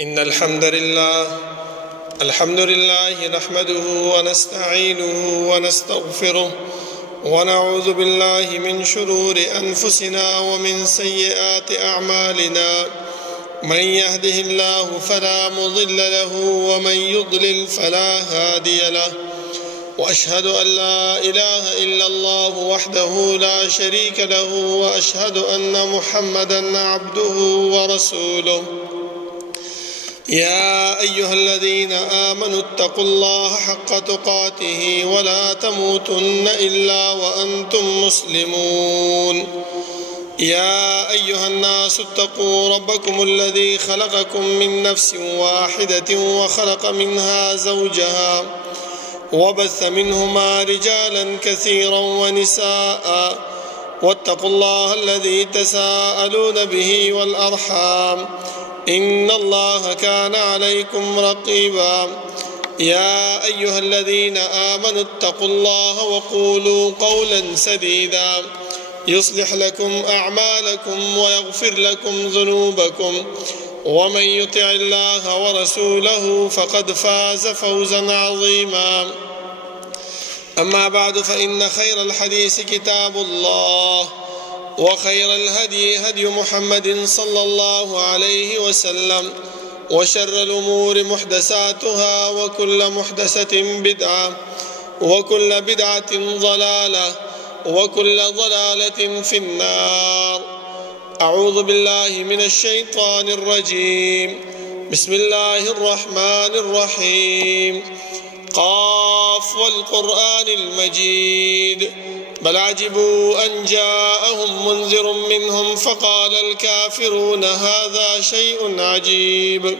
إن الحمد لله نحمده ونستعينه ونستغفره ونعوذ بالله من شرور أنفسنا ومن سيئات أعمالنا. من يهده الله فلا مضل له ومن يضلل فلا هادي له، وأشهد أن لا إله إلا الله وحده لا شريك له، وأشهد أن محمدا عبده ورسوله. يا أيها الذين آمنوا اتقوا الله حق تقاته ولا تموتن إلا وأنتم مسلمون. يا أيها الناس اتقوا ربكم الذي خلقكم من نفس واحدة وخلق منها زوجها وبث منهما رجالا كثيرا ونساء، واتقوا الله الذي تساءلون به والأرحام إن الله كان عليكم رقيبا. يا أيها الذين آمنوا اتقوا الله وقولوا قولا سديدا يصلح لكم أعمالكم ويغفر لكم ذنوبكم، ومن يطع الله ورسوله فقد فاز فوزا عظيما. أما بعد، فإن خير الحديث كتاب الله، وخير الهدي هدي محمد صلى الله عليه وسلم، وشر الأمور محدثاتها، وكل محدثة بدعة، وكل بدعة ضلالة، وكل ضلالة في النار. أعوذ بالله من الشيطان الرجيم. بسم الله الرحمن الرحيم. قاف والقرآن المجيد، بل عجبوا أن جاءهم منذر منهم فقال الكافرون هذا شيء عجيب.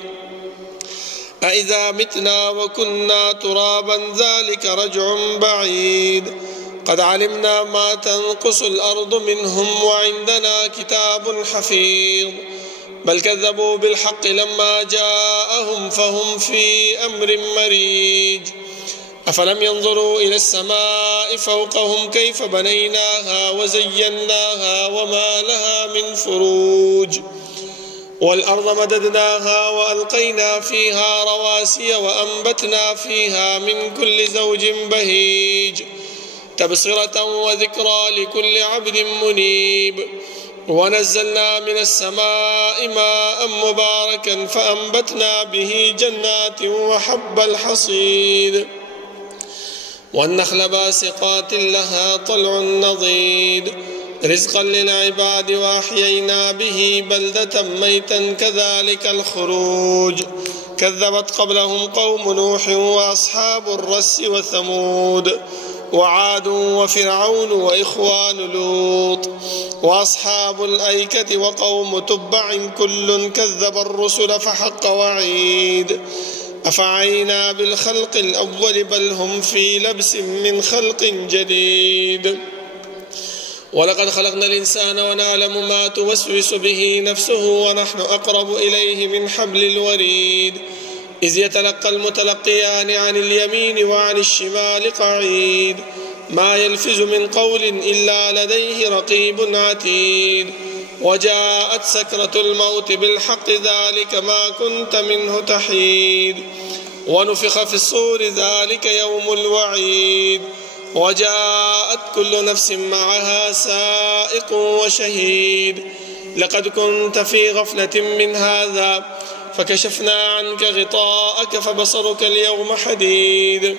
أإذا متنا وكنا ترابا ذلك رجع بعيد. قد علمنا ما تنقص الأرض منهم وعندنا كتاب حفيظ. بل كذبوا بالحق لما جاءهم فهم في أمر مريج. أفلم ينظروا إلى السماء فوقهم كيف بنيناها وزيناها وما لها من فروج. والأرض مددناها وألقينا فيها رواسي وأنبتنا فيها من كل زوج بهيج، تبصرة وذكرى لكل عبد منيب. ونزلنا من السماء ماء مباركا فأنبتنا به جنات وحب الحصيد، والنخل باسقات لها طلع نضيد، رزقا للعباد وأحيينا به بلدة ميتا كذلك الخروج. كذبت قبلهم قوم نوح وأصحاب الرس وثمود وعاد وفرعون وإخوان لوط وأصحاب الأيكة وقوم تبع كل كذب الرسل فحق وعيد. أفعينا بالخلق الأول بل هم في لبس من خلق جديد. ولقد خلقنا الإنسان ونعلم ما توسوس به نفسه ونحن أقرب إليه من حبل الوريد. إذ يتلقى المتلقيان عن اليمين وعن الشمال قعيد. ما يلفظ من قول إلا لديه رقيب عتيد. وجاءت سكرة الموت بالحق ذلك ما كنت منه تحيد. ونفخ في الصور ذلك يوم الوعيد. وجاءت كل نفس معها سائق وشهيد. لقد كنت في غفلة من هذا فكشفنا عنك غطاءك فبصرك اليوم حديد.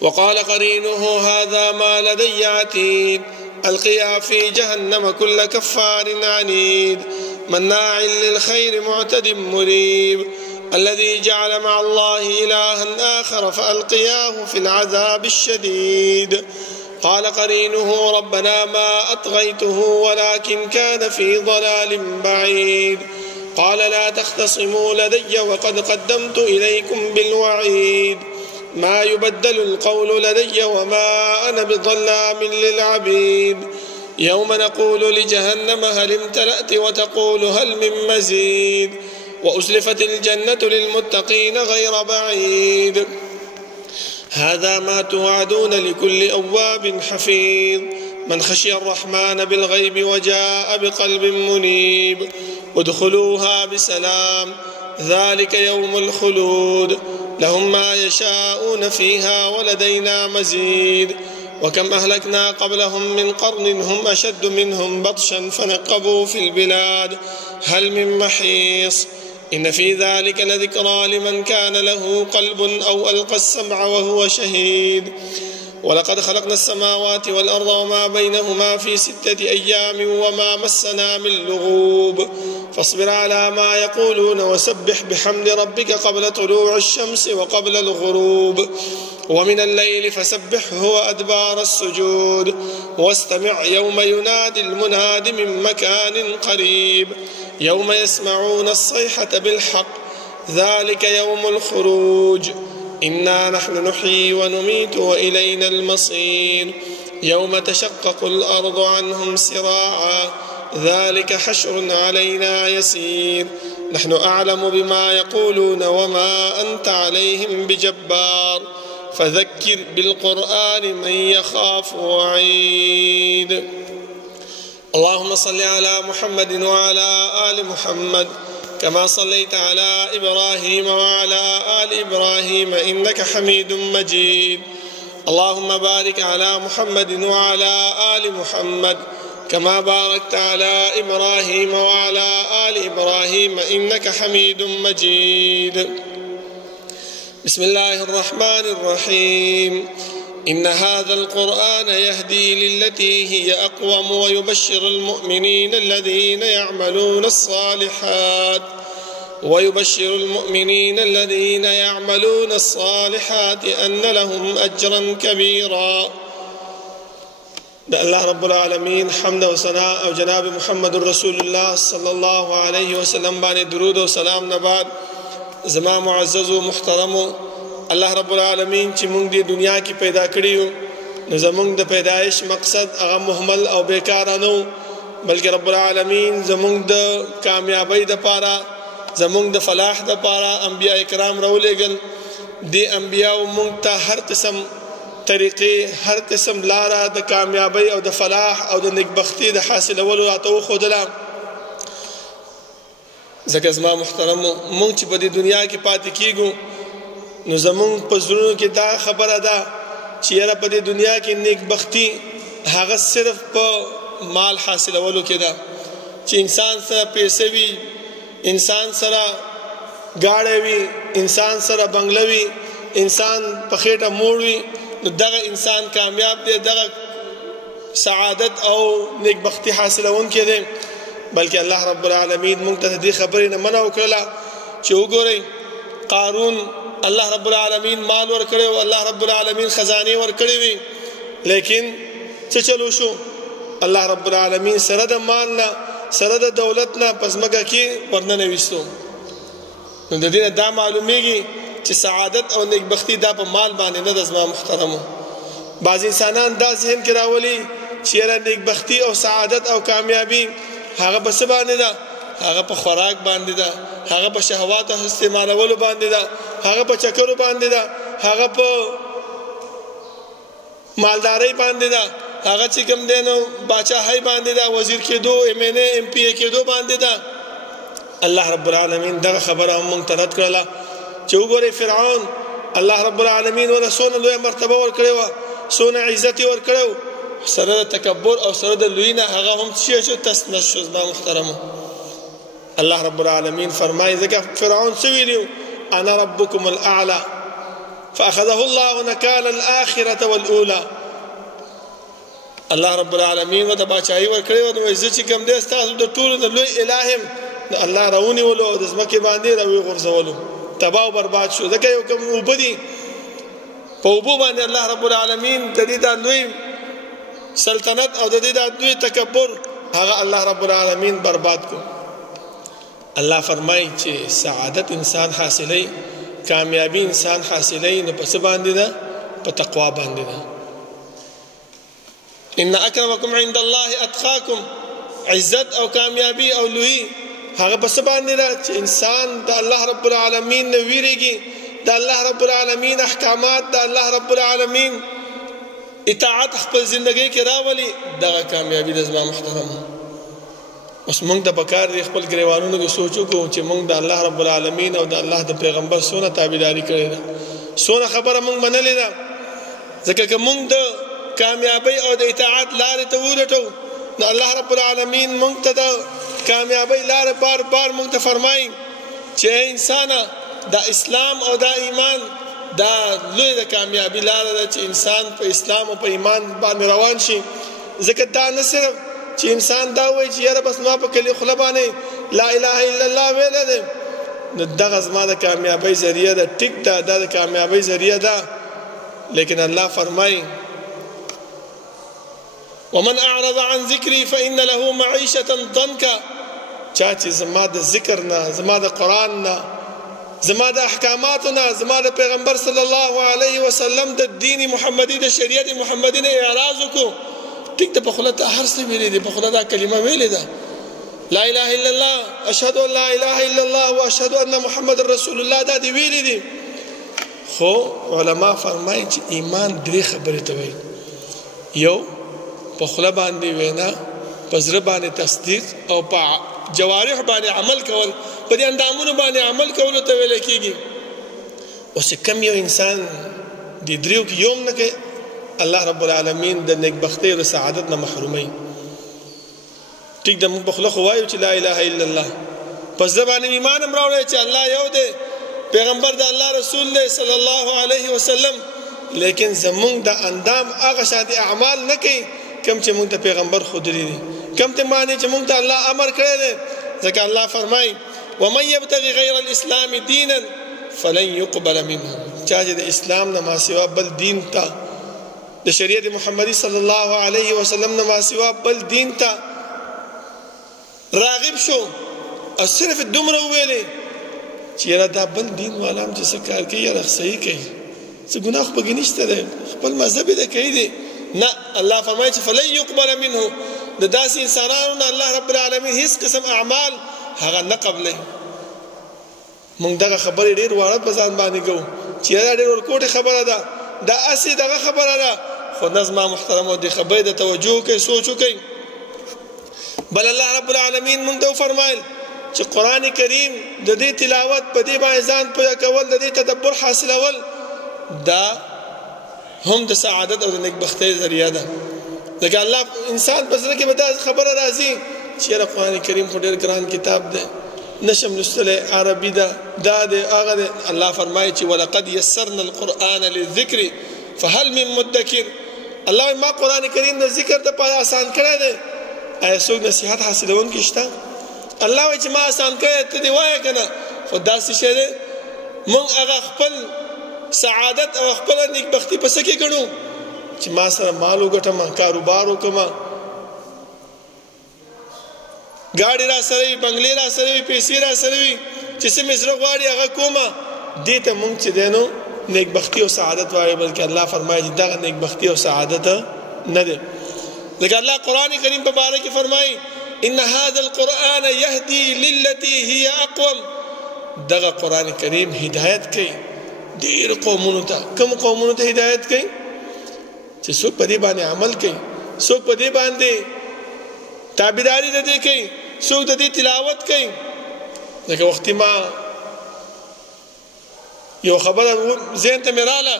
وقال قرينه هذا ما لدي عتيد. ألقيا في جهنم كل كفار عنيد مناع للخير معتد مريب. الذي جعل مع الله إلها آخر فألقياه في العذاب الشديد. قال قرينه ربنا ما أطغيته ولكن كان في ضلال بعيد. قال لا تختصموا لدي وقد قدمت إليكم بالوعيد. ما يبدل القول لدي وما أنا بظلام للعبيد. يوم نقول لجهنم هل امتلأت وتقول هل من مزيد. وأزلفت الجنة للمتقين غير بعيد. هذا ما توعدون لكل أواب حفيظ. من خشي الرحمن بالغيب وجاء بقلب منيب. ادخلوها بسلام ذلك يوم الخلود لهم ما يشاءون فيها ولدينا مزيد وكم أهلكنا قبلهم من قرن هم أشد منهم بطشا فنقبوا في البلاد هل من محيص إن في ذلك لذكرى لمن كان له قلب أو ألقى السمع وهو شهيد ولقد خلقنا السماوات والأرض وما بينهما في 6 أيام وما مسنا من لغوب فاصبر على ما يقولون وسبح بحمد ربك قبل طلوع الشمس وقبل الغروب ومن الليل فسبحه وأدبار السجود واستمع يوم ينادي المناد من مكان قريب يوم يسمعون الصيحة بالحق ذلك يوم الخروج إنا نحن نحيي ونميت وإلينا المصير يوم تشقق الأرض عنهم سراعا ذلك حشر علينا يسير نحن أعلم بما يقولون وما أنت عليهم بجبار فذكر بالقرآن من يخاف وعيد اللهم صل على محمد وعلى آل محمد كما صليت على إبراهيم وعلى آل إبراهيم إنك حميد مجيد اللهم بارك على محمد وعلى آل محمد كما باركت على إبراهيم وعلى آل إبراهيم إنك حميد مجيد بسم الله الرحمن الرحيم إن هذا القرآن يهدي للتي هي أقوم ويبشر المؤمنين الذين يعملون الصالحات أن لهم أجرا كبيرا الله رب العالمين حمد و ثناء او جناب محمد رسول الله صلی الله علیه وسلم باندې درود او سلام نه بعد زما معزز و محترم الله رب العالمین چې موږ د دنیا کې پیدا کړیو نو زموږ د پیدایش مقصد هغه مهمل او بیکار نه بلکې رب العالمین زموږ د کامیابی د پاره زموږ د فلاح د پاره انبیاء کرام راولېګل دي انبیاء موږ ته هر قسم طریقې هر قسم لاره د کامیابی او د فلاح او د نیکبختی د حاصلولو راته وښودله ځکه زما محترم موږ چې په دې دنیا کې پاتې کیږو نو زموږ په زړونو کې دا خبره ده چې یاره په دې دنیا کې نیکبختی هغه صرف په مال حاصلولو کې ده چې انسان سره پیسې وي انسان سره گاڑی وي انسان سره بنگله وي انسان په خېټه موړ وي نو دغه انسان کامیاب دی دغه سعادت او نیکبختی حاصلون کې دی بلکې الله رب العالمین موږ ته دې خبرې نه منع وکړه چې وګورئ قارون الله رب العالمین مال ورکړو الله رب العالمین خزانه ورکړې وي لیکن څه چلو شو الله رب العالمین سره د مال نه سره د دولت نه پسمګه کې ورننه وستو نو د دې دا معلومیږي چې سعادت او نیکبختی دا په مال باندې نه د زما محترمو بعض انسانان دا ذهن کې راولي چې یاره نیکبختی او سعادت او کامیابی هغه په څه باندې ده هغه په خوراک باندې ده هغه په شهوات او استعمالولو باندې ده هغه په چکرو باندې ده هغه په مالداري باندې ده هغه چې کوم دینو باچاهي باندې ده وزیر کېدو ایم ان ای ام پی کېدو باندې ده الله رب العالمین دغه خبره هم موږ ته رد کړله چې وګورئ فرعون الله رب العالمین ولا سونه لوی مرتبه ورکړو سونه عزت ورکړو سره د تکبر او سره د لوی نه هغه هم شو تسنس شو زما محترمو الله رب العالمین فرمایي ځکه فرعون څه ویلو انا ربكم الاعلى فاخذه الله نكال الاخره والاولى الله رب العالمین ودا بچای ورکړو نو عزت چې کوم دې ستاسو د ټولو د لوی الہم الله راونی ولو د زمکه باندې راوي غرزولو تباہ و برباد شو ځکه یو کوم وبدي په وبو باندې الله رب العالمین د دې د لوی سلطنت او د دې د لوی تکبر هغه الله رب العالمین برباد کو الله فرمایي چې سعادت انسان حاصلې کامیابی انسان حاصلې نو په څه باندې ده په تقوا باندې ده ان اکرمکم عند الله اتقاکم عزت او کامیابی او لوی هغه په څه باندې ده چې انسان د الله رب العالمین نه ویریږي د الله رب العالمین احکامات د الله رب العالمین اطاعت خپل ژوندۍ کې راولي دغه کامیابی د زما محترم اوس موږ د پکار دی خپل ګریوانونو کې سوچ وکړو چې موږ د الله رب العالمین او د الله د پیغمبر سونه تابعداري کړې ده، سونه خبره موږ منلې ده. ځکه که موږ د کامیابی او د اطاعت لارې ته ولټو نو الله رب العالمین موږ ته د کامیابی لارې بار بار موږ ته فرمایي چې انسانه د اسلام او د ایمان دا لوی د کامیابی لاره ده چې انسان په اسلام او په ایمان باندې روان شي. ځکه دا نه صرف چې انسان دا وایي چې یاره بس ما په کلی خوله باندې لا اله الا الله ویلی دی نو دغه زما د کامیابی ذریعه ده، ټیک ده، دا د کامیابی ذریعه ده. لیکن الله فرمایي ومن اعرض عن ذکری فإن له معیشة ضنکا، چا چې زما د ذکر نه، زما د قرآن نه، زما د احکاماتو نه، زما د پیغمبر صلی الله علیه وسلم د دین محمدي د شریعت محمدي نه اعراض وکړو، ټیک ده په خوله ته هر څه ویلي دي، په خوله دا کلمه ویلې ده لا اله الا الله، اشهد ان لا اله الا الله واشهد ان محمد رسول الله، دا دی ویلي دي. خو علما فرمایي چې ایمان درې خبرې ته وایي، یو په خوله باندې وینا، په زړه باندې تصدیق او په جوارح باندې عمل کول، په دې اندامونو باندې عمل کولو ته ویل کېږي. اوس کم یو انسان دې دریو کې یوم نه کوي الله رب العالمین د نیکبختۍ او د سعادت نه محروموي. ټیک ده موږ په خوله خو وایو چې لا اله الا الله، په زړه باندې ایمان هم راوړی چې الله یو دی، پیغمبر د الله رسول دی صلی الله علیه وسلم، لیکن زمونږ د اندام هغه شانتي اعمال نه کوي کم چې موږ ته پیغمبر ښودلي دي، کم ته معنی چې موږ ته الله امر کړی دی. ځکه الله فرمایي ومن یبتغي غیر الاسلام دینا فلن يقبل منه، چا چې د اسلام نه ما سوا بل دین ته، د شریعت محمدي صلی الله علیه وسلم نه ما سوا بل دین ته راغب شو او صرف دومره وویلې چې یاره دا بل دین والا هم چې څه کار کوي یاره صحیح کوي، څه ګناه خو پکې نشته دی، خپل مذهب یې کوي دی، نه الله فرمایي چې فلن يقبل منه، د داسې انسانانو نه الله رب العالمین هیڅ قسم اعمال هغه نه قبلوي. موږ دغه خبرې ډېر واړه په ځان باندې کوو چې دا ډېر ورکوټې خبره ده، دا اسې دغه خبره ده، خو نظمه محترمو دې خبرې د توجه کوي، سوچ وکړئ. بل الله رب العالمین موږ ته وفرمایل چې قرآن کریم د دې تلاوت په دې باندې ځان پوهه کول، د دې تدبر حاصلول، دا هم د سعادت او د نیکبختۍ ذریعه ده. ځکه الله انسان په زړه کې به دا خبره راځي چې یاره قرآن کریم خو ډېر ګران کتاب دی، نشم لوستلی، عربي ده، دا دی هغه دی. الله فرمایي چې ولقد یسرنا القرآن للذکر فهل من مدکر، الله ما قرآن کریم د ذکر دپاره آسان کړی دی، آیا څوک نصیحت حاصلونکی شته؟ الله وایي چې ما آسان کړی ته دې وایه که نه، خو داسې شی دی موږ هغه خپل سعادت او خپل نیکبختي په څه کې ګڼو چې ما سره مال وګټم، کاروبار وکړم، ګاډي را سره وي، بنګلې را سره وي، پیسې را سره وي، چې څه مې زړه غواړي هغه کومه، دې ته موږ چې دی نو نیکبختي او سعادت وایي. بلکې الله فرمایي چې دغه نیکبختي او سعادت نه دی. لکه الله قرآن کریم په باره کې فرمایي ان هذا القرآن يهدي للتي هي اقوم، دغه قرآن کریم هدایت کوي ډېر قومونو ته. کوم قومونو ته هدایت کوي؟ چې څوک په دې باندې عمل کوي، څوک په دې باندې تابعداري د دې کوي، څوک د دې تلاوت کوي. لکه وختي ما یو خبره ذهن ته مې راله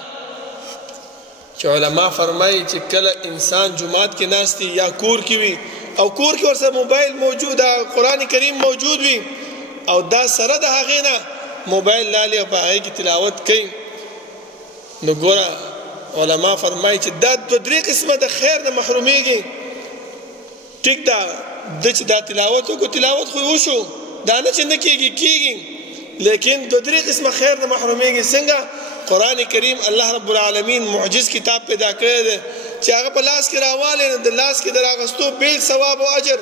چې علما فرمایي چې کله انسان جماعت کې ناستی یا کور کې وي او کور کې ورسره موبایل موجود، قرآن کریم موجود وي او دا سره د هغې نه موبایل لالي او په هغې کې تلاوت کوي، نو ګوره علما فرمایي چې دا دوه درې قسمه د خیر نه محرومیږي. ټیک ده د چې دا تلاوت وکړو، تلاوت خو وشو، دا نه چې نه کېږي، کېږي، لیکن دوه درې قسمه خیر نه محرومیږي. څنګه؟ قرآن کریم الله رب العالمین معجز کتاب پیدا کړی دی چې هغه په لاس کې راوالی، د لاس کې د راغستو بیل ثواب او اجر،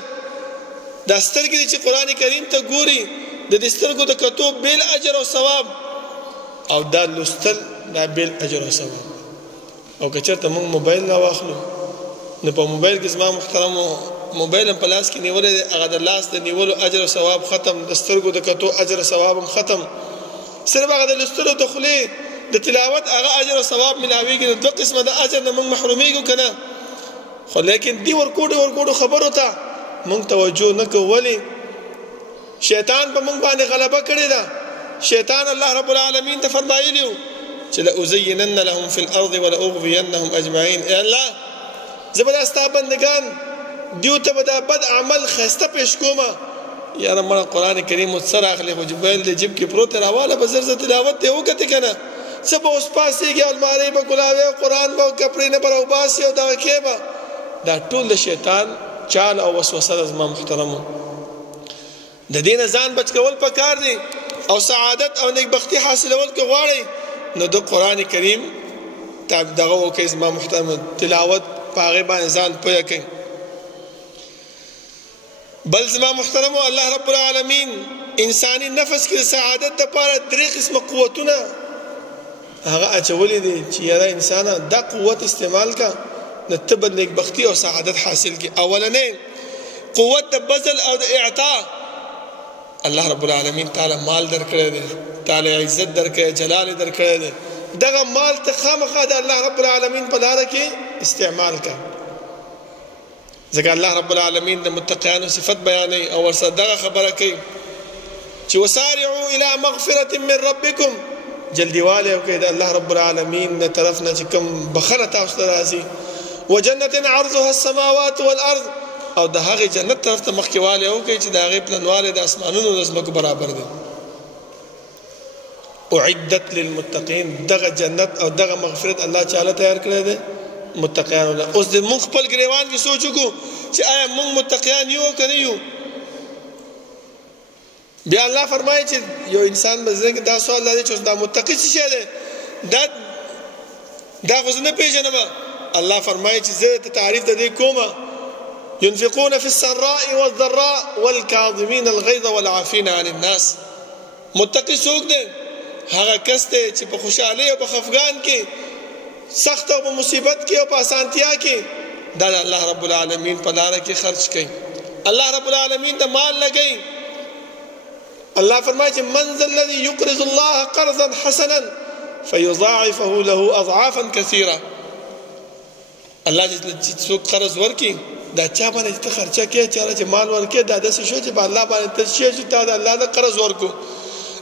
دا سترګې دي چې قرآن کریم ته ګوري، د دې سترګو د کتو بیل اجر او ثواب، او دا لوستل دا بیل اجر او ثواب. او که چېرته موږ موبایل راواخلو نو په موبایل کې زما محترمو موبایل هم په لاس کې نیولی دی، هغه د لاس د نیولو اجر او ثواب ختم، د سترګو د کتو اجر او ثواب هم ختم، صرف هغه د لوستلو د خولې د تلاوت هغه اجر او ثواب ملاویږي. نو دوه قسمه د اجر نه موږ محرومیږو که نه؟ خو لیکن دې ورکوټو خبرو ته مونږ توجه نه کوو. ولې؟ شیطان په مونږ باندې غلبه کړې ده. شیطان الله رب العالمین ته فرمایلی و چې لأزینن لهم فی الارض ولأغوینهم اجمعین. ای الله زه به دا ستا بندگان دیو ته به دا بد عمل ښایسته پیش کومه. یاره مړه قرآن کریم ورته سره اخلي خو موبایل د جیب کې پروت راواله به زر زر تلاوت دی وکتې که نه څه به اوس پاسېږي المارۍ به ګلاوې قرآن به کپړې نه به راوباسي او دغه کې به دا ټول د شیطان چال او وسوسه ده. زما محترمو د دې نه ځان بچ کول پکار دی او سعادت او نیکبختي حاصلول که غواړئ نو د قرآن کریم دغه وکړئ. زما محترمو تلاوت په هغې باندې ځان پویه کړئ. بل زما محترمو الله رب العالمین انسانی نفس کې سعادت دپاره 3 قسمه قوتونه هغه اچولی دي چې یاره انسانه دا قوت استعمال کا نو ته به نیکبختي او سعادت حاصل کړي. اولنی قوت د بذل او د اعطا. الله رب العالمین تعالی مال درکړی دی، تعالی عزت درکړی، جلال درکړی دی. دغه مال ته خامخا د الله رب العالمین په لاره کې استعمال کا. ځکه الله رب العالمین د متقیانو صفت بیانوي او ورسره دغه خبره کوي چې وسارعوا الى مغفرة من ربکم، جلدیواله وکړئ د الله رب العالمین د طرف نه چې کوم بخښنه تاسو ته راځي. وجنة عرضها السماوات والارض، او د هغې جنت طرف ته مخکېوالی وکړئ چې د هغې پلنوالی د اسمانونو د ځمکو برابر دی. اعدت للمتقین، دغه جنت او دغه مغفرت الله چاله تیار کړی دی متقیانو له. اوس د مونږ خپل ګریوان کې سوچ وکړو چې آیا مونږ متقیان یو که نه یو؟ بیا الله فرمایي چې یو انسان به ذهن کې دا سوال لري چې دا متقي څه شی دی؟ دا خو زه نه پېژنم. الله فرمایي چې زه ته تعریف د دې کومه ينفقون في السراء والضراء والكاظمين الغيظ والعافين عن الناس. متقي څوک دی؟ هغه کس دی چې په خوشحالۍ او په خفګان کې سخت او په مصیبت کې او په اسانتیا کې دا د الله رب العالمین په لاره کې خرچ کوي. الله رب العالمین ته مال لګوي. الله فرمایي چې من ذا الذي يقرض الله قرضا حسنا فيضاعفه له اضعافا كثيره. الله چې څوک قرض ورکړي دا چا باندې ته خرچه کوې چاله چې مال ورکړې دا داسې شو چې په الله باندې ته شي چې تا د الله د قرض ورکړو.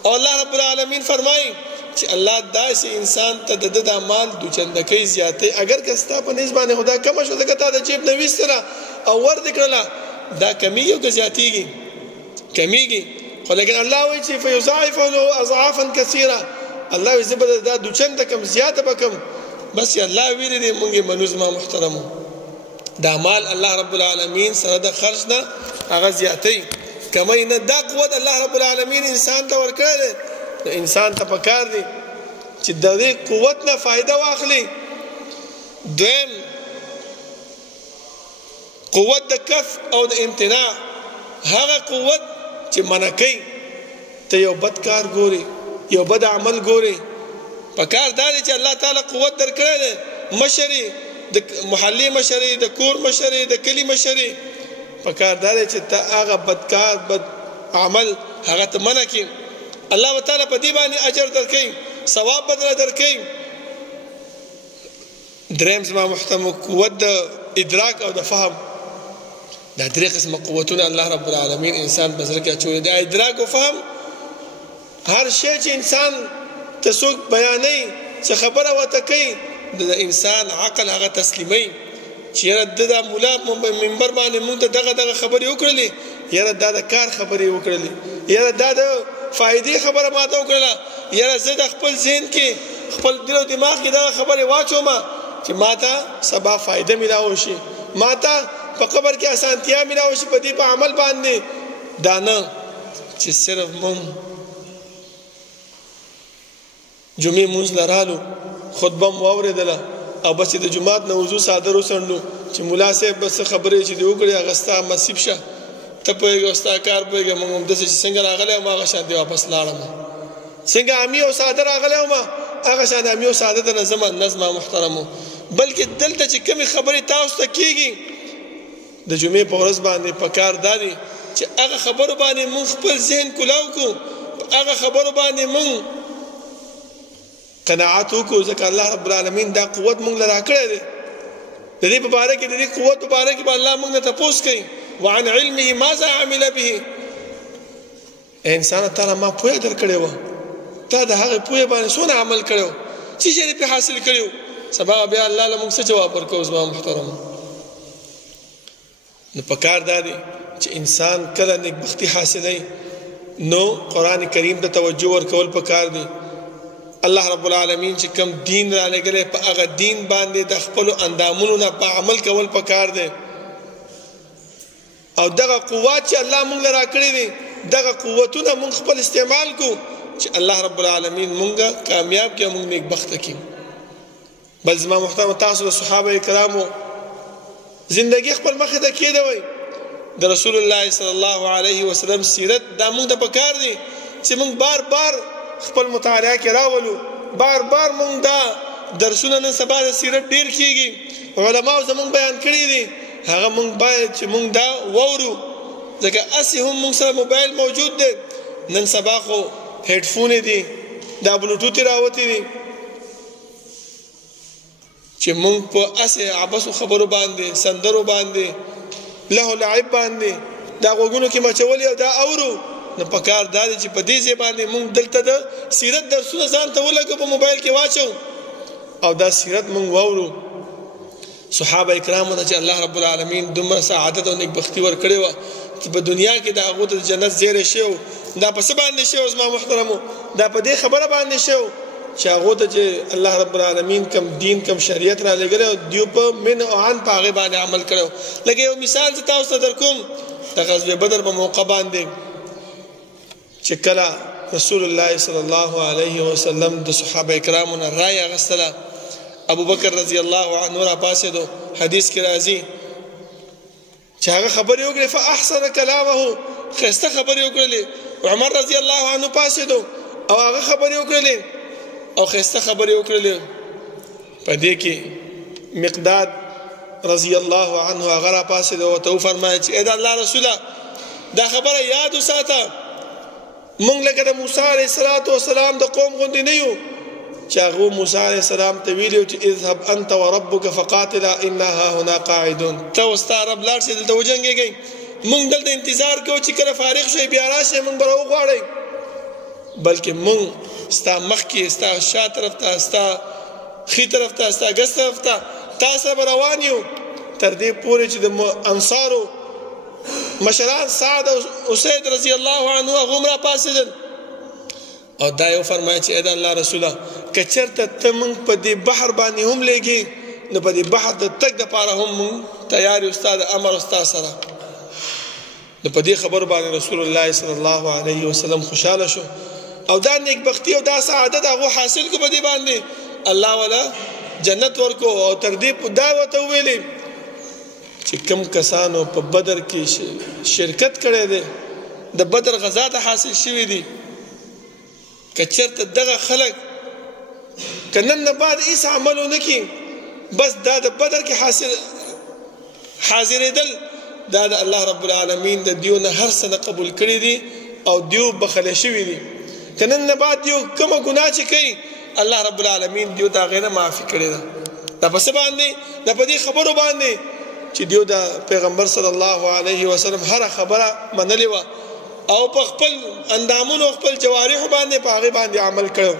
او الله رب العالمین فرمایي چې الله داسې انسان ته د دا مال دوچندکۍ زیاتوي. اگر که ستا په نسبت باندې خو دا کمه شو ځکه تا د جیب نه ویستله او ور دې کړله دا کمیږي او که زیاتېږي؟ کمیږي. خو لیکن الله وایي چې فیضاعفه له اضعافا کثیره. الله وایي زه به دا دوچنده کم زیاته به کم. بس الله ویلي دی مونږ یې منو. زما محترمو دا مال الله رب العالمین سره د خرج نه هغه زیاتوي کمی نه. دا قوت الله رب العالمین انسان ته ورکړی دی. انسان ته پکار دی چې د دې قوت نه فایده واخلي. دویم قوت د کف او د امتناع. هغه قوت چې منع کوي. ته یو بد کار ګوري، یو بد عمل ګوري، پکار دا دی چې الله تعالی قوت درکړی دی. مشري د محلي مشري، د کور مشري، د کلي مشري، پکار دا دی چې ته هغه بدکار بد عمل هغه ته منع کړي. الله تعالی په دې باندې اجر درکوي، ثواب بدله درکوي. دریم زما محترمو قوت د ادراک او د فهم. دا 3 قسمه قوتونه الله رب العالمین انسان په زړه کې اچولي. دا ادراک او فهم هر شی چې انسان ته څوک بیانوي څه خبره ورته کوي د انسان عقل هغه تسلیموي چې یاره د مولا منبر باندې مونږ ته دغه خبرې وکړلې، یاره دا د کار خبرې وکړلې، یاره دا د فائدې خبره ماته وکړله، یاره زه د خپل ذهن کې خپل دل او دماغ کې دغه خبرې واچوم چې ماته سبا فائده ملاو شي، ماته په قبر کې اسانتیا ملاو شي په دې په عمل باندې. دا نه چې صرف مونږ جمعې مونځ لرالو خطبه مو واورېدله او بس د جماعت نه وضو صادر وڅنډو چې ملا صاحب بس خبرې چې دې وکړې هغه ستا نصیب شه، ته پوهېږې او ستا کار پوهېږې. موږ همداسې چې څنګه راغلی وم هغه شان دې واپس لاړم، څنګه امي او ساده راغلی وم هغه شان امي او ساده ته نه ځم. نظمه محترمو بلکې دلته چې کومې خبرې تاسو ته کېږي د جمعې په ورځ باندې پکار دا دی چې هغه خبرو باندې مونږ خپل ذهن کلاو کړو، هغه خبرو باندې مونږ قناعت وکړو. ځکه الله رب العالمین دا قوت مونږ له راکړی دی. د دې په باره کې د دې قوت په باره کې به الله مونږ نه تپوس کوي وعن علمه ماذا عمل به. انسان تعالی ما پوهه درکړې وه، تا د هغې پوهې باندې څونه عمل کړی و، څه شی دې پرې حاصل کړي و، سبا بیا الله له موږ څه جواب ورکوو. زما محترمو، نو پکار دا دی چې انسان کله نیکبختي حاصلوي نو قرآن کریم ته توجه ورکول پکار دی. الله رب العالمین چې کم دین را لګلې په هغه دین باندې د خپلو اندامونو نه په عمل کول پکار دی. او دغه قوات چې الله موږ له راکړي دي دغه قوتونه موږ خپل استعمال کو چې الله رب العالمین موږ کامیاب کړي، موږ نیکبخته کړي. بل زما محترم تاسو د صحابه کرامو زندگی خپل مخې ته کېدوئ، د رسول الله صلی الله علیه وسلم سیرت دا موږ ته پکار دی چې موږ بار بار خپل مطالعه کې راولو، بار بار موږ دا درسونه نن سبا د سیرت ډیر کېږي، علماو زموږ بیان کړي دي، هغه موږ باید چې موږ دا وورو. ځکه اسې هم موږ سره موبایل موجود دی، نن سبا خو هیډفون دي، دا بلوټوت راوتی دي چې موږ په اسې عبثو خبرو باندې، سندرو باندې، له لعب باندې دا غوږونو کې مچولي او دا اورو. نو پکار دا دی چې په دې ځای باندې موږ دلته د سیرت درسونه ځان ته ولګو، په موبایل کې واچو او دا سیرت موږ واورو. صحابه کرامو ته چې الله رب العالمین دومره سعادت او نیکبختي ورکړې وه چې په دنیا کې د هغو ته د جنت زیری شوی، دا په څه باندې شوی زما محترمو؟ دا په دې خبره باندې شوی چې هغو ته چې الله رب العالمین کم دین کم شریعت را لګلی او دیو په من او عن په هغې باندې عمل کړی. لکه یو مثال زه تاسو ته در کوم، د غزوې بدر په موقع باندې چې کله رسول الله صلی الله علیه وسلم د صحابه کرامو نه رای اخیستله، ابو بکر رضی الله عنه را پاسېدو، حدیث کې راځي چې هغه خبرې وکړې فاحسن کلامه، ښایسته خبرې وکړلې. عمر رضی الله عنه پاسېدو او هغه خبرې وکړلې او ښایسته خبرې وکړلې. په دې کې مقداد رضی الله عنه هغه را پاسېدو او ته وفرمایل چې ای د الله رسوله دا خبره یاد وساته، موږ لکه د موسی علیه السلام د قوم غوندې نه یو چې هغه موسی علیه السلام ته ویلي چې اذهب انت وربک فقاتلا انا هاهنا قاعدون، ته او ستا رب لاړ شئ دلته وجنګېږئ، موږ دلته انتظار کوو چې کله فارغ شئ بیا راشئ موږ به راوغواړئ، بلکې موږ ستا مخکې، ستا شا طرف ته، ستا ښي طرف ته، ستا ګس طرف ته تا سره به روان یو تر دې پورې چې د انصارو مشران سعد او اسید رضی الله عنه هغه هم را پاڅېدل او دا یې وفرمایل چې ای د الله رسوله که چېرته ته موږ په دې بحر باندې هم لېږې نو په دې بحر د تګ دپاره هم موږ تیار یو ستا د امر او ستا سره. نو په دې خبرو باندې رسول الله صلی الله علیه وسلم خوشحاله شو او دا نیکبختي او دا سعادت هغو حاصل کو. په دې باندې الله والا جنت ورکو او تر دې دا ورته وویلې چې کم کسانو په بدر کې شرکت کړی دی، د بدر غزا ته حاصل شوي دي، که چېرته دغه خلک که نن نه بعد هېڅ عمل ونه کړي، بس دا د بدر کې حاضرېدل دا د الله رب العالمین د دیو نه هر څه نه قبول کړي دي او دیو بخلی شوي دي. که نن نه بعد دیو کومه ګناه چې کوي الله رب العالمین دیو ته هغې نه معافي کړې ده. دا په څه باندې؟ دا په دې خبرو باندې چې دیو د پیغمبر صلی الله علیه وسلم هر خبره منلې وه او په خپل اندامونو خپل جوارحو باندې په هغې باندې عمل کړو.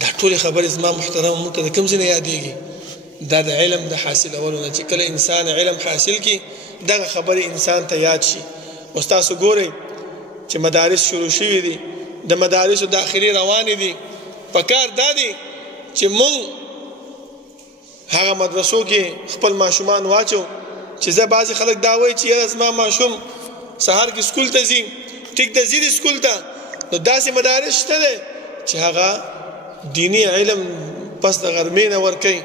دا ټولې خبرې زما محترم موږ ته د کوم ځای نه یادېږي؟ دا د علم د حاصلولو نه چې کله انسان علم حاصل کړي دغه خبرې انسان ته یاد شي. اوس تاسو ګورئ چې مدارس شروع شوي دي، د مدارسو داخلي روانې دي. پکار دا دی چې موږ هغه مدرسو کې خپل ماشومان واچو چې زه بعضې خلک دا وایي چې یاره زما ماشوم سهار کې سکول ته ځي، ټیک ده ځي د سکول ته، نو داسې مدارس شته دی چې هغه دینی علم پس د غرمې نه ورکوي،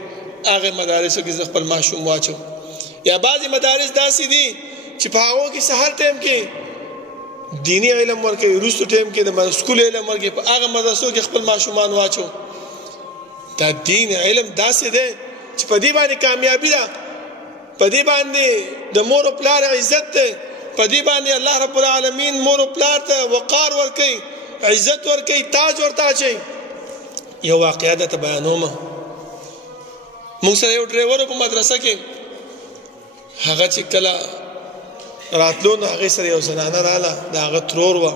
هغې مدارسو کې زه خپل ماشوم واچو. یا بعضې مدارس داسې دي چې په هغو کې سهار ټایم کې دینی علم ورکوي، وروستو ټایم کې د سکول علم ورکوي، په هغه مدرسو کې خپل ماشومان واچو. دا دین علم داسې دی چې په دې باندې کامیابي ده، په دې باندې د مور او پلار عزت دی، په دې باندې الله رب العالمین مور او پلار ته وقار ورکوي، عزت ورکوي، تاج ورته اچوي. یو واقعه درته بیانومه. موږ سره یو ډرایور په مدرسه کې، هغه چې کله راتلو نو هغې سره یو زنانه راله د هغه ترور وه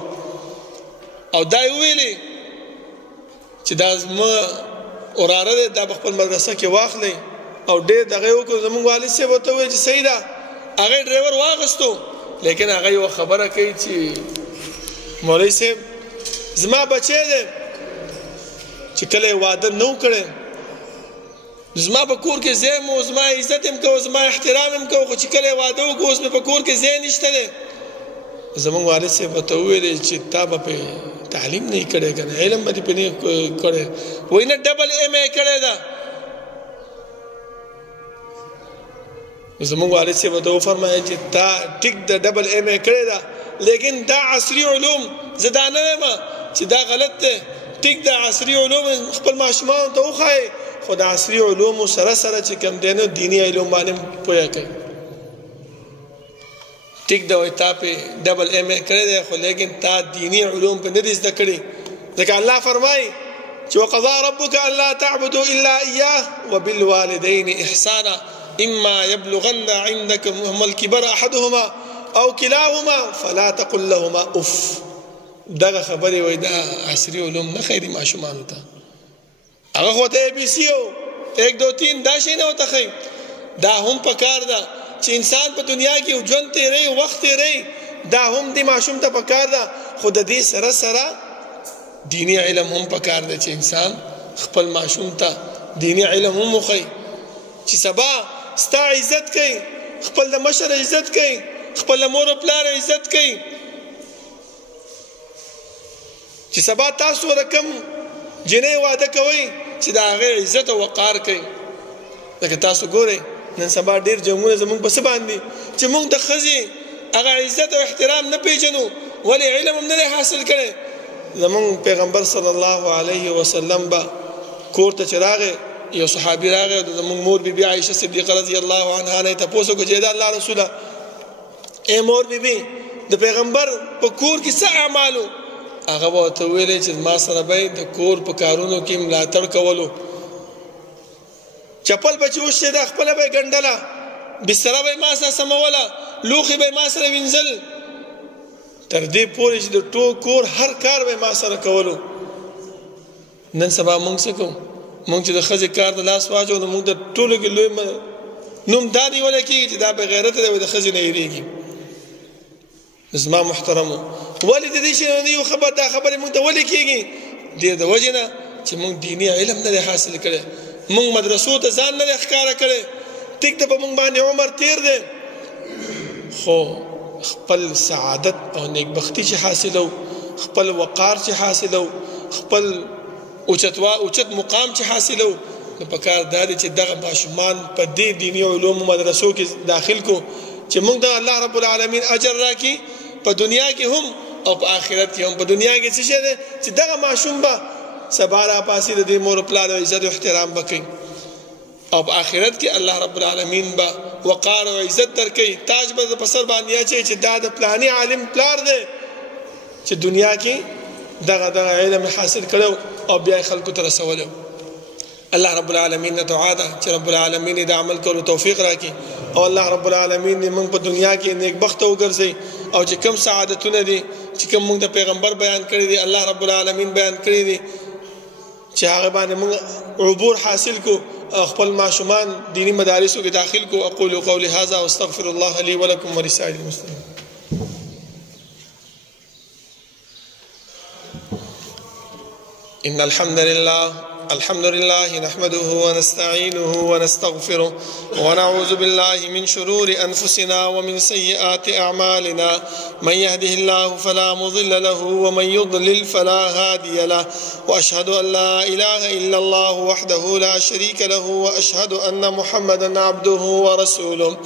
او دا یې ویلې چې دا زما وراره دی دا په خپل مدرسه کې واخلئ او ډېر دغه یې وکړو زموږ والد صاحب ورته وویل چې صحیح ده هغې ډرایور واخیستو لیکن هغه یوه خبره کوي چې مولوي صاحب زما بچی دی چې کله یې واده نه و کړی زما په کور کې ځای مو زما عزت هم کوو زما احترام هم کوو خو چې کله یې واده وکړو اوس مې په کور کې ځای نشته دی زموږ والد صاحب ورته وویلې چې تا به پې تعلیم نه یې کړی که نه علم به دې پې نه کړی وایي نه ډبل ایم یې کړی ده زموږ والد صاحب ورته وفرمایل چې تا ټیک د ډبل ایم یې کړی ده لیکن دا عصري علوم زه دا نه وایم چې دا غلط دی ټیک د عصري علوم خپل ماشومانو ته وښایئ خو د عصري علومو سره سره چې کوم دی نو دیني علوم باندې پوهه کوي ټیک ده وایي تا پې ډبل ایم یې کړی دی خو لیکن تا دیني علوم پې نه دي زده کړي ځکه الله فرمایي چې وقضا ربک الا تعبدوا الا ایاه وبالوالدین احسانا اما يبلغن عندكم الكبر احدهما او كلاهما فلا تقل لهما اف دغه خبرې وای دا عصري علوم نه خیری ماشومانو ته هغه خو ته اے بی سی او 1 2 3 دا شی نه وته خی دا هم پکار ده چې انسان په دنیا کې ژوند تیری وخت تیری دا هم دی ماشوم ته پکار ده خو د دې سره سره دینی علم هم پکار ده چې انسان خپل ماشوم ته دینی علم هم وخی چې سبا ستا عزت کوي خپل د مشر عزت کوي خپل مور او پلار عزت کوي چې سبا تاسو رقم جنې واده کوي چې دا هغه عزت او وقار کوي لکه تاسو ګورئ نن سبا ډیر جمعونه زموږ په څه باندې چې موږ د ښځې هغه عزت او احترام نه پیژنو ولې علم هم نه حاصل کړی زموږ پیغمبر صلی الله علیه وسلم به کور ته چې راغی یو صحابي راغی زموږ مور بیبي عایشه صدیقه رضی الله عنها نه تپوس وکړو چې دا الله رسوله اے مور بیبي د پیغمبر په کور کې څه اعمالو هغه به ورته ویلې چې ما سره به د کور په کارونو کې ملاتړ کولو چپل به چې وشي د خپله به یې ګنډله بستره به یې ما سره سموله لوښي به یې ما سره وینځل تر دې پورې چې د ټول کور هر کار به یې ما سره کولو نن سبا موږ څه کوو موږ چې د ښځې کار د لاس واچو نو موږ د ټولو کې لوی نوم دا نیولی کېږي چې دا بېغیرته دی د ښځې نه هېرېږي زما محترمو ولې د دې شي نه یو خبر دا خبرې موږ ته ولې کېږي دې د وجې نه چې موږ دیني علم نه دی حاصل کړی موږ مدرسو ته ځان نه دی ښکاره کړی ټیک ده په موږ باندې عمر تیر دی خو خپل سعادت او نیکبختي چې حاصلو خپل وقار چې حاصلو خپل اوچت مقام چې حاصلو نو پکار دا دی چې دغه ماشومان په دې دیني علومو مدرسو کې داخل کو چې موږ د الله رب العالمین اجر راکړي په دنیا کې هم او په آخرت کې هم په دنیا کې څه شی دی چې دغه ماشوم به سبا راپاسي د دې مور او پلار عزت او احترام وکړي او په آخرت کې الله رب العالمین به وقار او عزت درکړي تاج به په سر باندې اچي چې دا د پلاني عالم پلار دی چې دنیا کې دغه علم حاصل کړو او بیا خلکو ته رسولو الله رب العالمین نه دعا ده چې رب العالمین دې عمل کولو توفیق راکړي او الله رب العالمین دې موږ په دنیا کې نیک بخت وګرځي او چې کوم سعادتونه دي چې کوم موږ د پیغمبر بیان کړی دي الله رب العالمین بیان کړی دي چې هغه باندې موږ عبور حاصل کو خپل ماشومان دینی مدارسو کې داخل کو اقول قولي هذا واستغفر الله لي ولكم ولسائر المسلمين إن الحمد لله نحمده ونستعينه ونستغفره ونعوذ بالله من شرور أنفسنا ومن سيئات أعمالنا من يهده الله فلا مضل له ومن يضلل فلا هادي له وأشهد أن لا إله إلا الله وحده لا شريك له وأشهد أن محمدا عبده ورسوله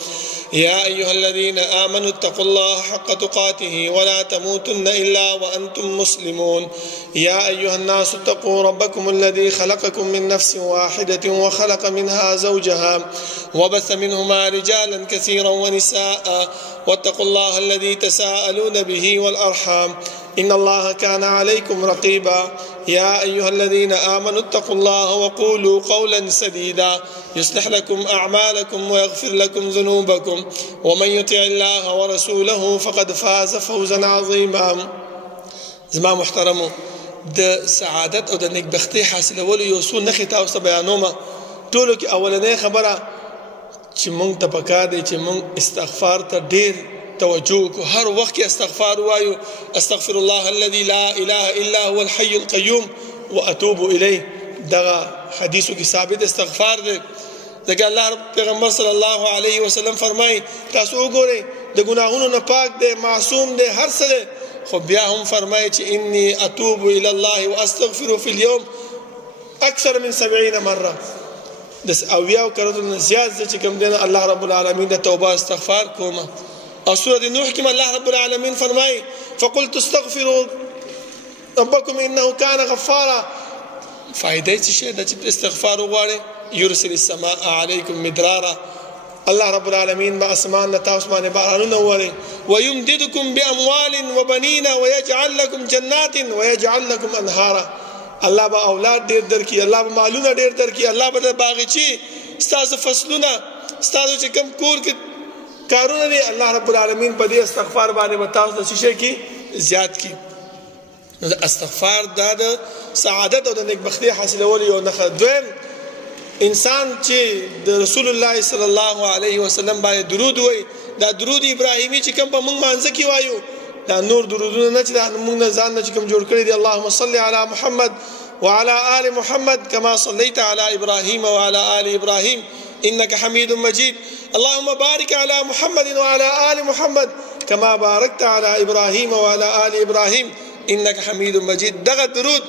يا أيها الذين آمنوا اتقوا الله حق تقاته ولا تموتن إلا وأنتم مسلمون يا أيها الناس اتقوا ربكم الذي خلقكم من نفس واحدة وخلق منها زوجها وبث منهما رجالا كثيرا ونساء واتقوا الله الذي تساءلون به والأرحام إن الله كان عليكم رقيبا يا أيها الذين آمنوا اتقوا الله وقولوا قولا سديدا يصلح لكم أعمالكم ويغفر لكم ذنوبكم ومن يطع الله ورسوله فقد فاز فوزا عظيما. زما محترمو د سعادت او د نیکبختۍ حاصلولو یو څو نښې تاسو ته بیانومه. ټولو کې اولنۍ خبره چې موږ ته پکار دی چې موږ استغفار ته ډېر توجه وکړو. هر وخت کې استغفار وایو، استغفر الله الذي لا اله الا هو الحي القيوم واتوب الیه. دغه حدیثو کې ثابت استغفار دی. ځکه الله رب پیغمبر صلی الله علیه وسلم فرمایي تاسو وګورئ د ګناهونو نه پاک دی، معصوم دی، هر څه دی، خو بیا هم فرمایي چې انی اتوب الی الله واستغفر فی اليوم اکثر من 70 مره. د 70 کراتو نه زیات چې کوم دی الله رب العالمین د توبه استغفار کومه. او سورة نوح کې الله رب العالمین فرمایي فقلت استغفروا ربكم انه كان غفارا. فائدې څه شي د استغفار وغواړي؟ يرسل السماء عليكم مدرارا. الله رب العالمین با اسمان نه تاسو باندې بارانونه ووري. ويمددكم باموال وبنين ويجعل لكم جنات ويجعل لكم انهارا. الله با اولاد ډیر درکې، الله با مالونه ډیر درکې، الله به باغچې ستاسو فصلونه ستاسو چې کوم کور کې کارونه دي الله رب العالمین په دې استغفار باندې وتاوس د شیشه کې زیات کی. استغفار د سعادت او د نیکبختۍ حاصلولو یو نښه. دویم انسان چې د رسول الله صلی الله علیه وسلم باندې درود وایي، دا درود ابراهیمی چې کوم په موږ مانځه کې وایو، دا نور درودونه نه چې دا موږ نه ځان نه چې کوم جوړ کړی دي. اللهم صل علی محمد وعلى آل محمد كما صليت على إبراهيم وعلى آل إبراهيم إنك حميد مجيد. اللهم بارك على محمد وعلى آل محمد كما باركت على إبراهيم وعلى آل إبراهيم إنك حميد مجيد. دغه درود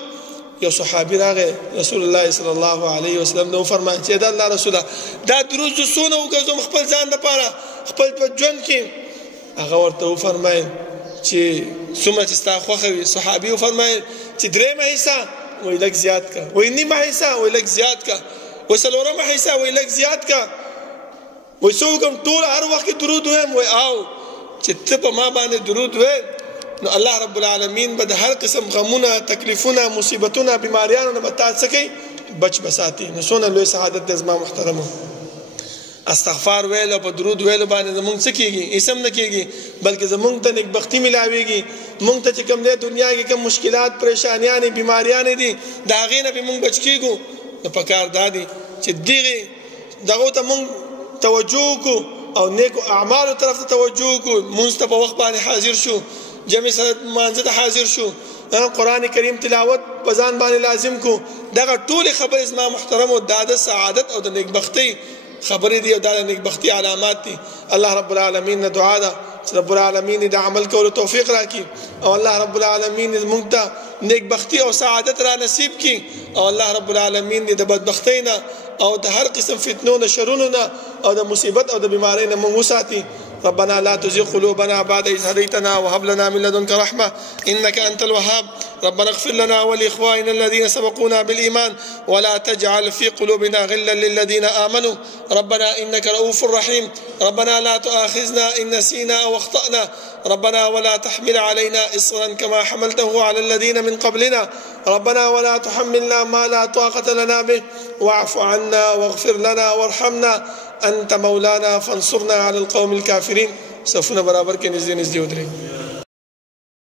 یو صحابي راغی رسول الله صلی الله علیه وسلم نو فرمایي چې دا الله رسوله دا درود زونه وګزم خپل ځان لپاره خپل په ژوند کې. هغه ورته فرمایي چې څومره چې ستا خوښه وي. صحابي فرمایي چې درېمه حصہ وای لږ زیات کا، وای نیمه حصہ وای لږ زیات کا، وای څلورمه حصہ وای لږ زیات کا. وای څوکم ټول هر وخت درود وایم. وای او چې ته په ما باندې درود وای نو الله رب العالمین به د هر قسم غمونه، تکلیفونه، مصیبتونه، بیماریانو نه به تا څه کوي؟ بچ بساتي. نو څونه لوی سعادت دی زما محترمو. استغفار ویل او په درود ویل باندې زمونږ څه کېږي؟ اسم نه کېږي، بلکې زمونږ ته نیکبختي ملاویږي. مونږ ته چې کوم دی دنیا کې کوم مشکلات، پریشانیانې، بیماریانې دي، د هغې نه به مونږ بچ کېږو. نو پکار دا دی چې دغو ته مونږ توجه وکړو او نیکو اعمالو طرف ته توجه وکړو. مونځ ته په وخت باندې حاضر شو، جمع سره مانځه ته حاضر شو، قرآن کریم تلاوت په ځان باندې لازم کو. دغه ټولې خبرې زما محترمو دا د سعادت او د نیکبختۍ خبرې دي او دا د نیکبختۍ علامات دي. الله رب العالمین نه دعا ده چې رب العالمین د عمل کولو توفیق راکړي او الله رب العالمین موږ ته نیکبختي او سعادت را نصیب کړي او الله رب العالمین د بدبختۍ نه او د هر قسم فتنو نه، شرونو نه او د مصیبت او د بیمارۍ نه موږ وساتي. ربنا لا تزغ قلوبنا بعد إذ هديتنا وهب لنا من لدنك رحمة إنك أنت الوهاب. ربنا اغفر لنا ولإخواننا الذين سبقونا بالإيمان ولا تجعل في قلوبنا غلا للذين آمنوا ربنا إنك رؤوف رحيم. ربنا لا تؤاخذنا إن نسينا أو أخطأنا ربنا ولا تحمل علينا إصرا كما حملته على الذين من قبلنا ربنا ولا تحملنا ما لا طاقة لنا به واعف عنا واغفر لنا وارحمنا أنت مولانا فانصرنا على القوم الكافرين. صفونه برابر کې نږدې ودرې.